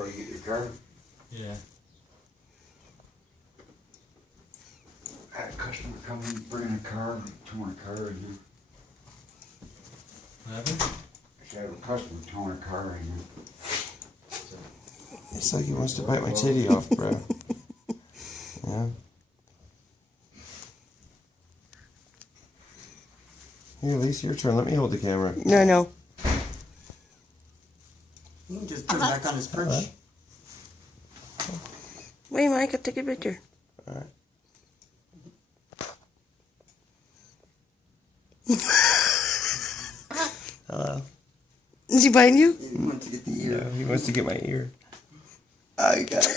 before you get your car? Yeah. I had a customer come in, bringing a car, towing a car in here. What happened? I had a customer towing a car in here. It's like he wants to bite my titty off, bro. Yeah. Here, Lisa, your turn. Let me hold the camera. No. You can just put him back on his perch. Wait, Mike, I'll take a picture. All right. Hello. Is he biting you? He wants to get the ear. No, he wants to get my ear. Oh, you got it.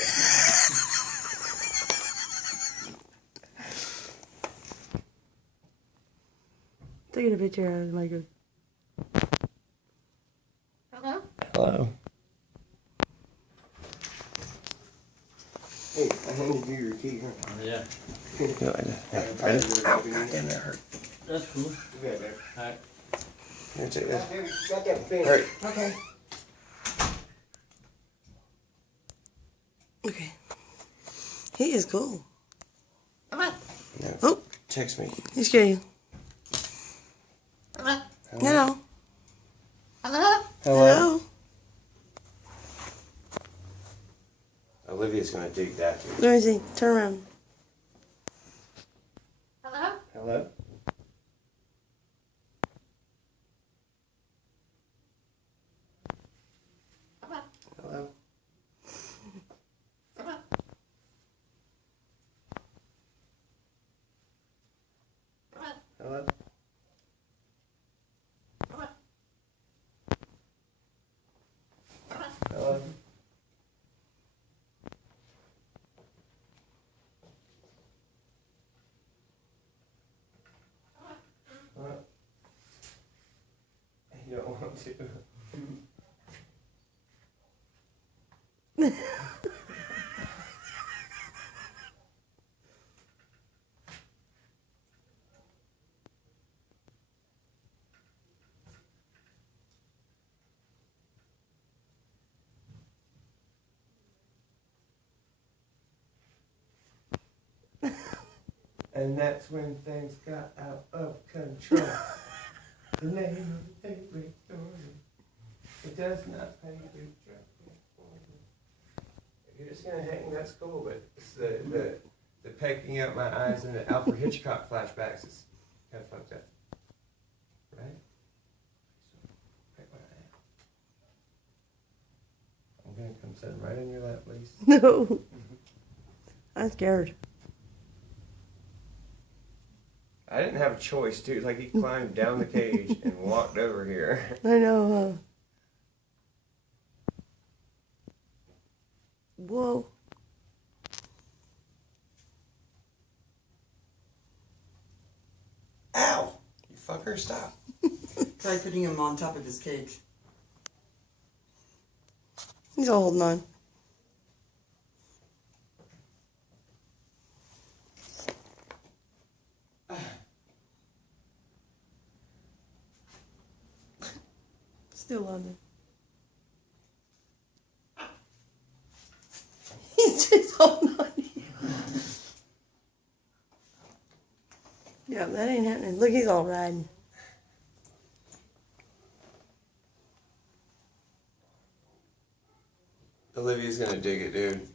Taking a picture out of my good. Hello? Hello. Hey, I handed you your key, huh? Oh, yeah. Yeah, damn, that hurt. That's cool. Yeah, babe. Alright. Here, take this. Got that thing. All right. Okay. Okay. He is cool. Come on. No. Oh, Text me. he's scared. Hello? Hello. Hello? Hello. Olivia's gonna dig that. Let me see. Turn around. Hello? Hello. Come on. Hello. Come on. Come on. Hello. Come on. Hello. What? You don't want to. And that's when things got out of control. The name of the favorite story. It does not pay to drop it forward. If you're just gonna hang, that's cool, but it's the pecking out my eyes and the Alfred Hitchcock flashbacks is kind of fucked up. Right? Peck my eye. I'm gonna come sit right in your lap, please. No. I'm scared. I didn't have a choice, dude. Like, he climbed down the cage and walked over here. I know. Whoa. Ow! You fucker, stop. Try putting him on top of his cage. He's all holding on. Still on there. He's just holding on. Yeah, that ain't happening. Look, he's all riding. Olivia's gonna dig it, dude.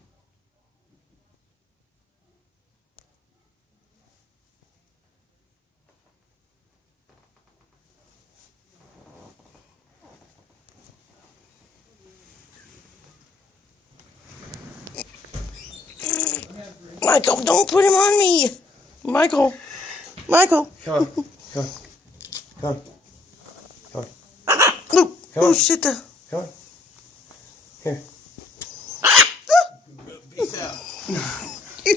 Michael, don't put him on me. Michael. Michael. Come on. Come on. Come on. Come on. Oh, Come oh on. shit. Come on. Here. Peace out. You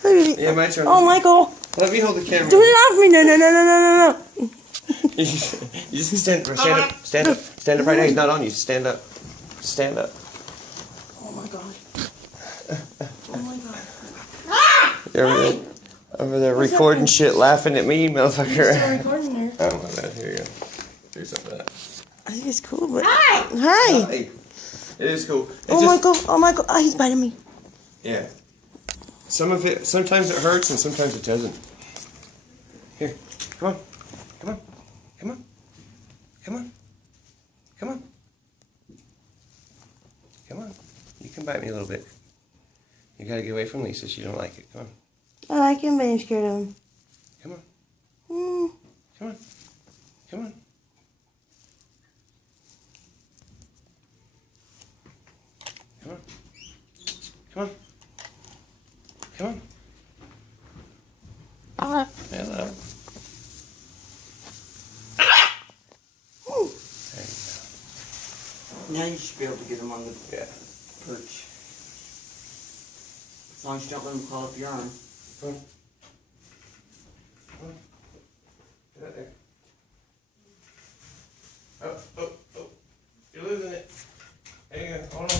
fucking... Yeah, my turn. Oh, Michael. Let me hold the camera. Do it off me. No, no, no, no, no, no, no. You just stand up. Stand up. Stand up right now. He's not on you. Stand up. Stand up. Oh, my God. Oh, my God. You're over there recording shit, laughing at me, You're still motherfucker. recording there. Oh, my bad. Here you go. Do some of that. I think it's cool, but... Hi! Hi. Hey. It is cool. It's Oh, just- Michael. Oh, Michael. Oh, he's biting me. Yeah. Sometimes it hurts and sometimes it doesn't. Here, come on. Come on. Come on. Come on. Come on. Come on. You can bite me a little bit. You gotta get away from Lisa. She don't like it. Come on. I like him, but I'm scared of him. Come on. Mm. Come on. Come on. Come on. Come on. Come on. Hello. Hello. Ooh. There you Now you should be able to get him on the go. Yeah. perch. As long as you don't let him claw up your arm. Come on. Come on. Get out there. Oh, oh, oh. You're losing it. There you go. Hold